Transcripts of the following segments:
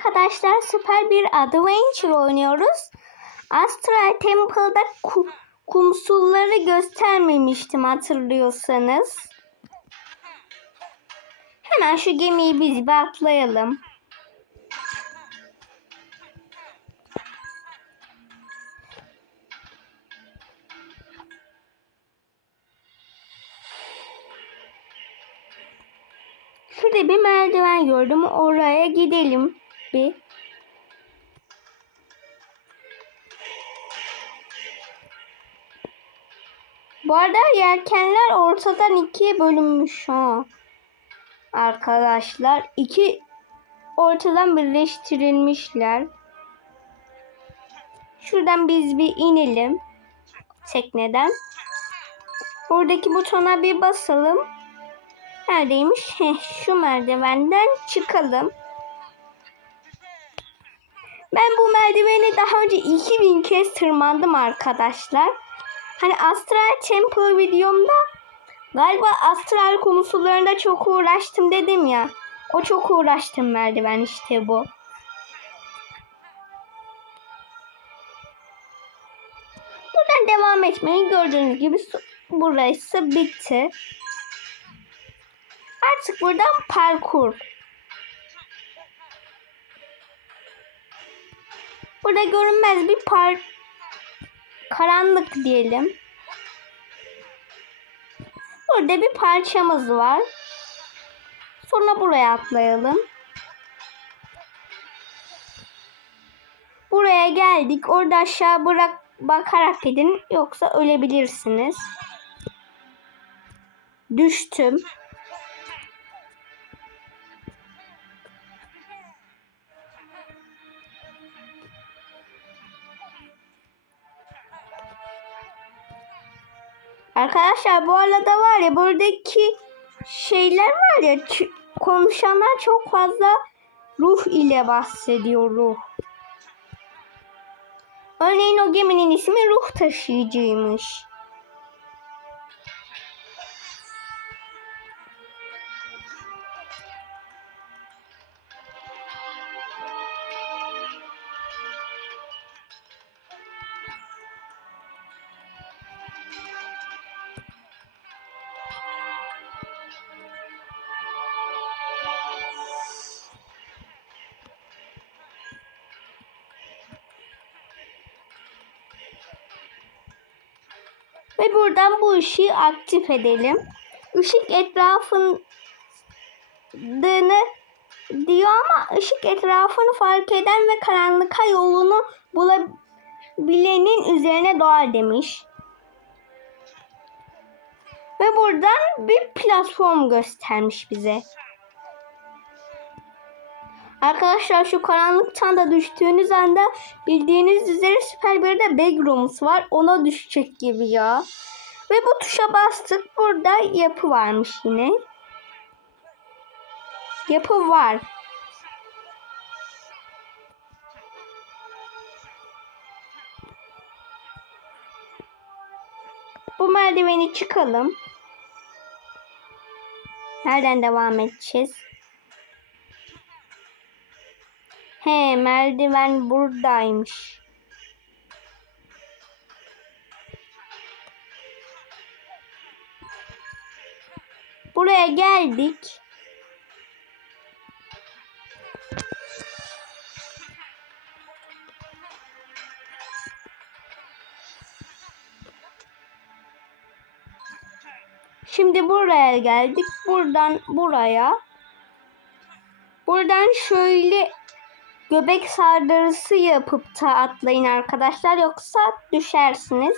arkadaşlar süper bir adventure oynuyoruz. Astral Temple'da ku- kumsulları göstermemiştim hatırlıyorsanız. Hemen şu gemiyi biz bir atlayalım. Şurada bir merdiven gördüm. Oraya gidelim bir. Bu arada yelkenler ortadan ikiye bölünmüş ha. Arkadaşlar iki ortadan birleştirilmişler. Şuradan biz bir inelim tekneden. Buradaki butona bir basalım. Neredeymiş? Heh, şu merdivenden çıkalım. Ben bu merdiveni daha önce 2000 kez tırmandım arkadaşlar. Hani Astral Temple videomda galiba Astral konusularında çok uğraştım dedim ya. O çok uğraştım merdiven işte bu. Buradan devam etmeyi gördüğünüz gibi burası bitti. Artık buradan parkur. Burada görünmez bir par karanlık diyelim. Burada bir parçamız var. Sonra buraya atlayalım. Buraya geldik. Orada aşağı bırak bakarak gidin yoksa ölebilirsiniz. Düştüm. Arkadaşlar bu arada var ya buradaki şeyler var ya konuşanlar çok fazla ruh ile bahsediyor ruh. Örneğin o geminin ismi ruh taşıyıcıymış. Ve buradan bu ışığı aktif edelim. Işık etrafını diyor ama ışık etrafını fark eden ve karanlığa yolunu bulabilenin üzerine doğar demiş. Ve buradan bir platform göstermiş bize. Arkadaşlar şu karanlıktan da düştüğünüz anda bildiğiniz üzere süper bir de backrooms var. Ona düşecek gibi ya. Ve bu tuşa bastık. Burada yapı varmış yine. Yapı var. Bu merdiveni çıkalım. Nereden devam edeceğiz? He merdiven buradaymış. Buraya geldik. Şimdi buraya geldik. Buradan buraya. Buradan şöyle göbek sardırısı yapıp da atlayın arkadaşlar. Yoksa düşersiniz.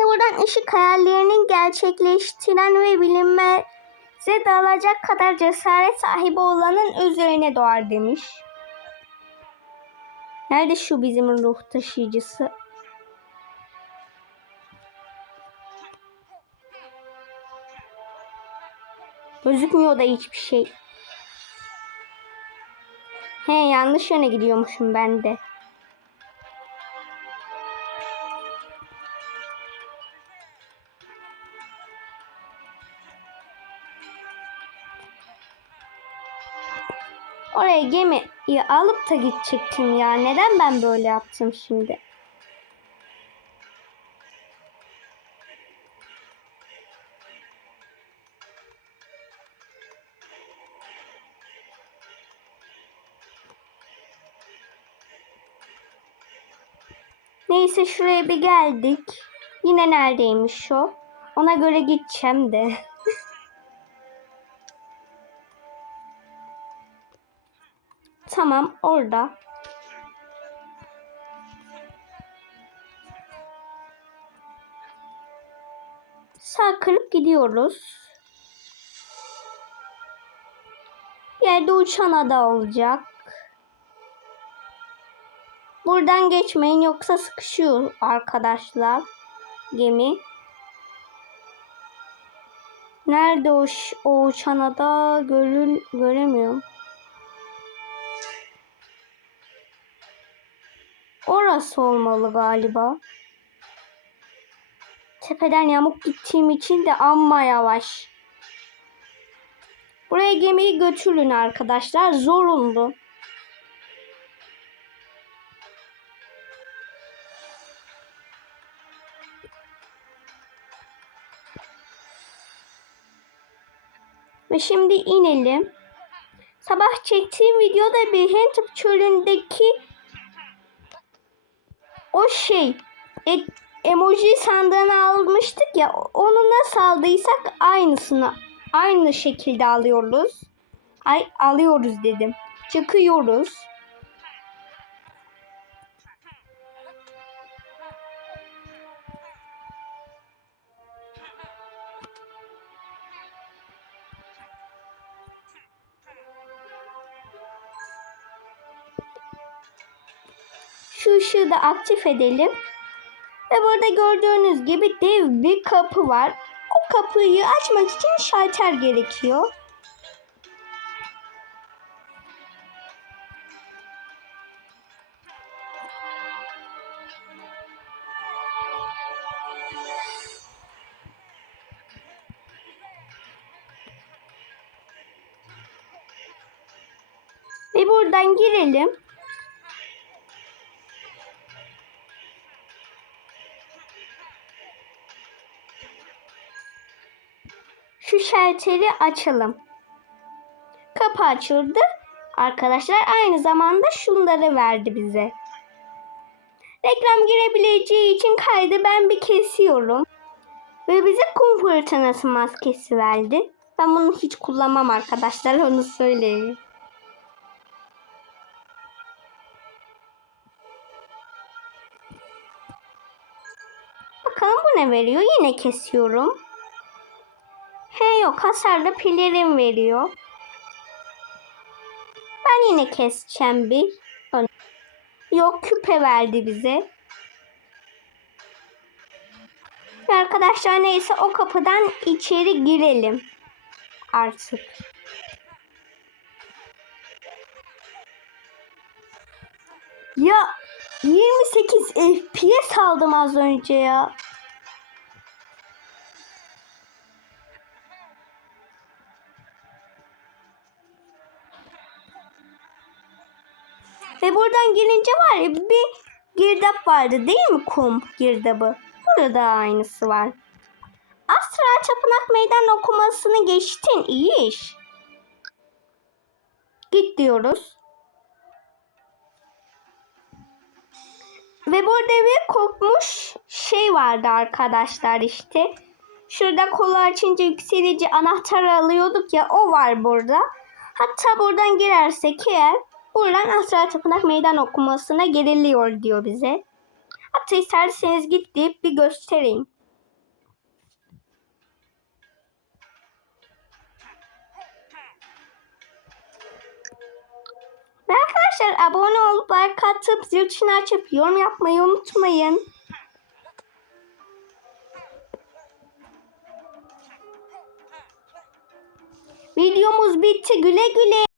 Ve buradan ışık hayallerinin gerçekleştiren ve bilinmeze dalacak kadar cesaret sahibi olanın üzerine doğar demiş. Nerede şu bizim ruh taşıyıcısı? Gözükmüyor da hiçbir şey. He yanlış yöne gidiyormuşum ben de. Oraya gemiyi alıp da gidecektim ya. Neden ben böyle yaptım şimdi? Neyse şuraya bir geldik. Yine neredeymiş o? Ona göre gideceğim de. tamam orada. Sağ kırıp gidiyoruz. Yerde uçan ada olacak. Buradan geçmeyin yoksa sıkışıyor arkadaşlar gemi. Nerede o, o uçan ada görün göremiyorum. Orası olmalı galiba. Tepeden yamuk gittiğim için de amma yavaş. Buraya gemiyi götürün arkadaşlar. Zorunlu. Ve şimdi inelim. Sabah çektiğim videoda bir Hentop çölündeki o şey e- emoji sandığını almıştık ya onu nasıl aldıysak aynısını aynı şekilde alıyoruz. Ay alıyoruz dedim. Çıkıyoruz. Şu ışığı da aktif edelim. Ve burada gördüğünüz gibi dev bir kapı var. O kapıyı açmak için şalter gerekiyor. Ve buradan girelim. Şu şalteri açalım. Kapı açıldı. Arkadaşlar aynı zamanda şunları verdi bize. Reklam girebileceği için kaydı ben bir kesiyorum. Ve bize kum fırtınası maskesi verdi. Ben bunu hiç kullanmam arkadaşlar onu söyleyeyim. Bakalım bu ne veriyor? Yine kesiyorum. He yok hasarlı pelerin veriyor. Ben yine keseceğim bir. Yok küpe verdi bize. Arkadaşlar neyse o kapıdan içeri girelim. Artık. Ya 28 FPS aldım az önce ya. Ve buradan gelince var ya bir girdap vardı değil mi kum girdabı? Burada da aynısı var. Astral Tapınak Meydan okumasını geçtin. iyi iş. Git diyoruz. Ve burada bir kopmuş şey vardı arkadaşlar işte. Şurada kolu açınca yükselici anahtar alıyorduk ya o var burada. Hatta buradan girersek eğer buradan Astral Tapınak meydan okumasına giriliyor diyor bize. Hatta isterseniz git deyip bir göstereyim. Ve arkadaşlar abone olup like atıp zil tuşunu açıp yorum yapmayı unutmayın. Videomuz bitti. Güle güle.